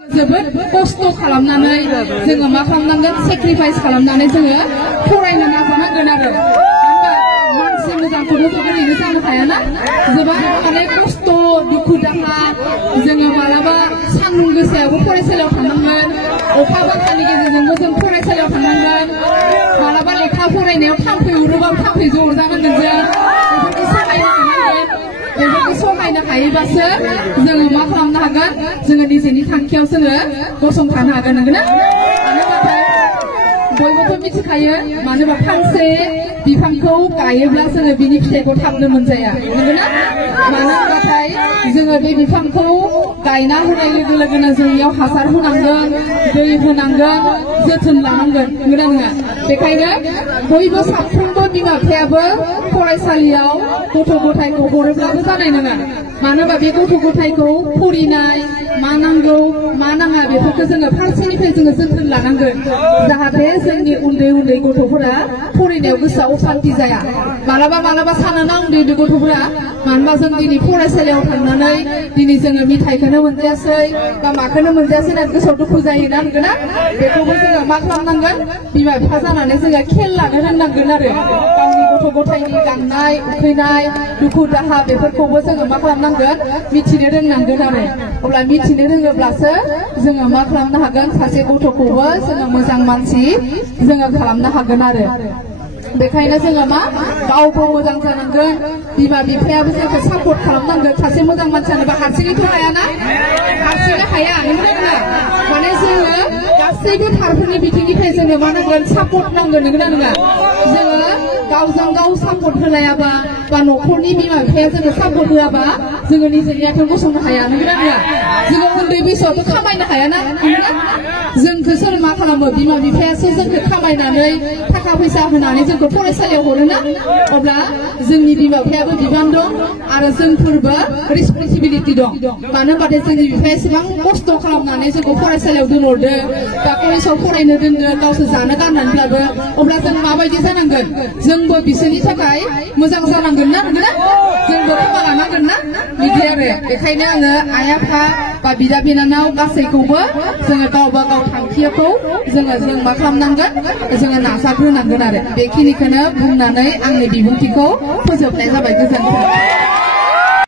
जोबोद खस्थ' खालामनानै जोङो मा खालामनांगोन सेक्रिफाइस खालामनानै जोङो फरायनो नाजानांगोन आरो मानसि मोजांखौबो जों ओरैनो जानो हायाना गोबां माने खस्थ' दुखु दाहा जोङो मालाबा सान्दुं गोसायावबो फरायसालियाव थांनांगोन अखा बांखानि गेजेरजोंबो जों फरायसालियाव थांनांगोन मालाबा लेखा फरायनायाव थाम्फै अरोबाबो थाम्फैजों अरजानांगोन जों बेफोरखौ सहायनो हानांगोन बेफोरखौ सहायनो हायोबासो जोङो मा खालामनो हागोन जोङो निजेनि थांखियाव जोङो गसंथानो हागोन नंगौना बयबोथ' मिथिखायो मानो होनबा फांसे बिफांखौ गायोब्ला जोङो बिनि फिथाइखौ थाबनो मोनजाया नंगौना मानो होनबाथाय जोङो बे बिफांखौ गायना होनाय लोगो लोगोनो जों बेयाव हासार होनांगोन दै होनांगोन जोथोन लानांगोन नंगौना नङा बेखायनो बयबो साफ्रोमबो बिमा बिफायाबो फरायसालियाव गथ' गथायखौ हरोब्लाबो जानाय नङा मानो होनबा बे गथ' गथायखौ फरिनाय मा नांगौ मा नाङा बेफोरखौ जोङो फारसेनिफ्राय जोङो जोथोन लानांगोन जाहाथे जोंनि उन्दै उन्दै गथ'फोरा फरायनायाव गोसोआव असान्ति जाया मालाबा सानोना उन्दै उन्दै गथ'फोरा मानोबा जों दिनै फरायसालियाव थांनानै दिनै जोङो मिथाइखौनो मोनजायासै बा माखौनो मोनजायासै होननानै गोसोआव दुखु जायोना नंगौना बेखौबो जोङो मा खालामनांगोन बिमा बिफा जानानै जोङो खेल लानो रोंनांगोन आरो गावनि गथ' गथायनि गांनाय उखैनाय दुखु दाहा बेफोरखौबो जोङो मा खालामनांगोन मिथिनो रोंनांगोन आरो अब्ला मिथिनो रोङोब्लासो जोङो मा खालामनो हागोन सासे गथ'खौबो जोङो मोजां मानसि जोङो खालामनो हागोन आरो बेखायनो जोङो मा गावबो मोजां जानांगोन बिमा बिफायाबो जोंखौ सापर्ट खालामनांगोन सासे मोजां मानसि जानोबा हारसिङैथ' हायाना हारसिङै हाया नंगौना माने जोङो गासैबो फारफ्रोमनि बिथिंनिफ्राय जोङो मा नांगोन सापर्ट नांगोन नंगौना नङा जोङो गावजों गाव सापर्ट होलायाबा बा न'खरनि बिमा बिफाया जोङो सापर्ट होआबा जोङो निजेनि आथिङाव गसंनो हाया नंगौना नङा जोङो उन्दै बैसोआवथ' खामायनो हायाना जोंखौ सोर मा खालामो बिमा बिफायासो जोंखौ खामायनानै थाखा फैसा होनानै जोंखौ फरायसालियाव हरोना अब्ला जोंनि बिमा बिफायाबो बिबान दं आरो जोंफोरबो रेसपन्सिबिलिटि दं मानो होनबाथाय जोंनि बिफाया एसेबां खस्थ' खालामनानै जोंखौ फरायसालियाव दोनहरदों बा कलेजाव फरायनो दोनदों गावसोर जानो गारनानैब्लाबो अब्ला जों माबायदि जानांगोन जोंबो बिसोरनि थाखाय मोजां जानांगोन ना नंगौना जोंबो राहा लानांगोन ना बिदि आरो बेखायनो आङो आइ आफा बा बिदा बिनानाव गासैखौबो जोङो गावबा गाव थांखिखौ जों मा खालामनांगोन जोङो नाजाग्रोनांगोन आरो बेखिनिखौनो बुंनानै आंनि बिबुंथिखौ फोजोबनाय जाबाय गोजोन्थों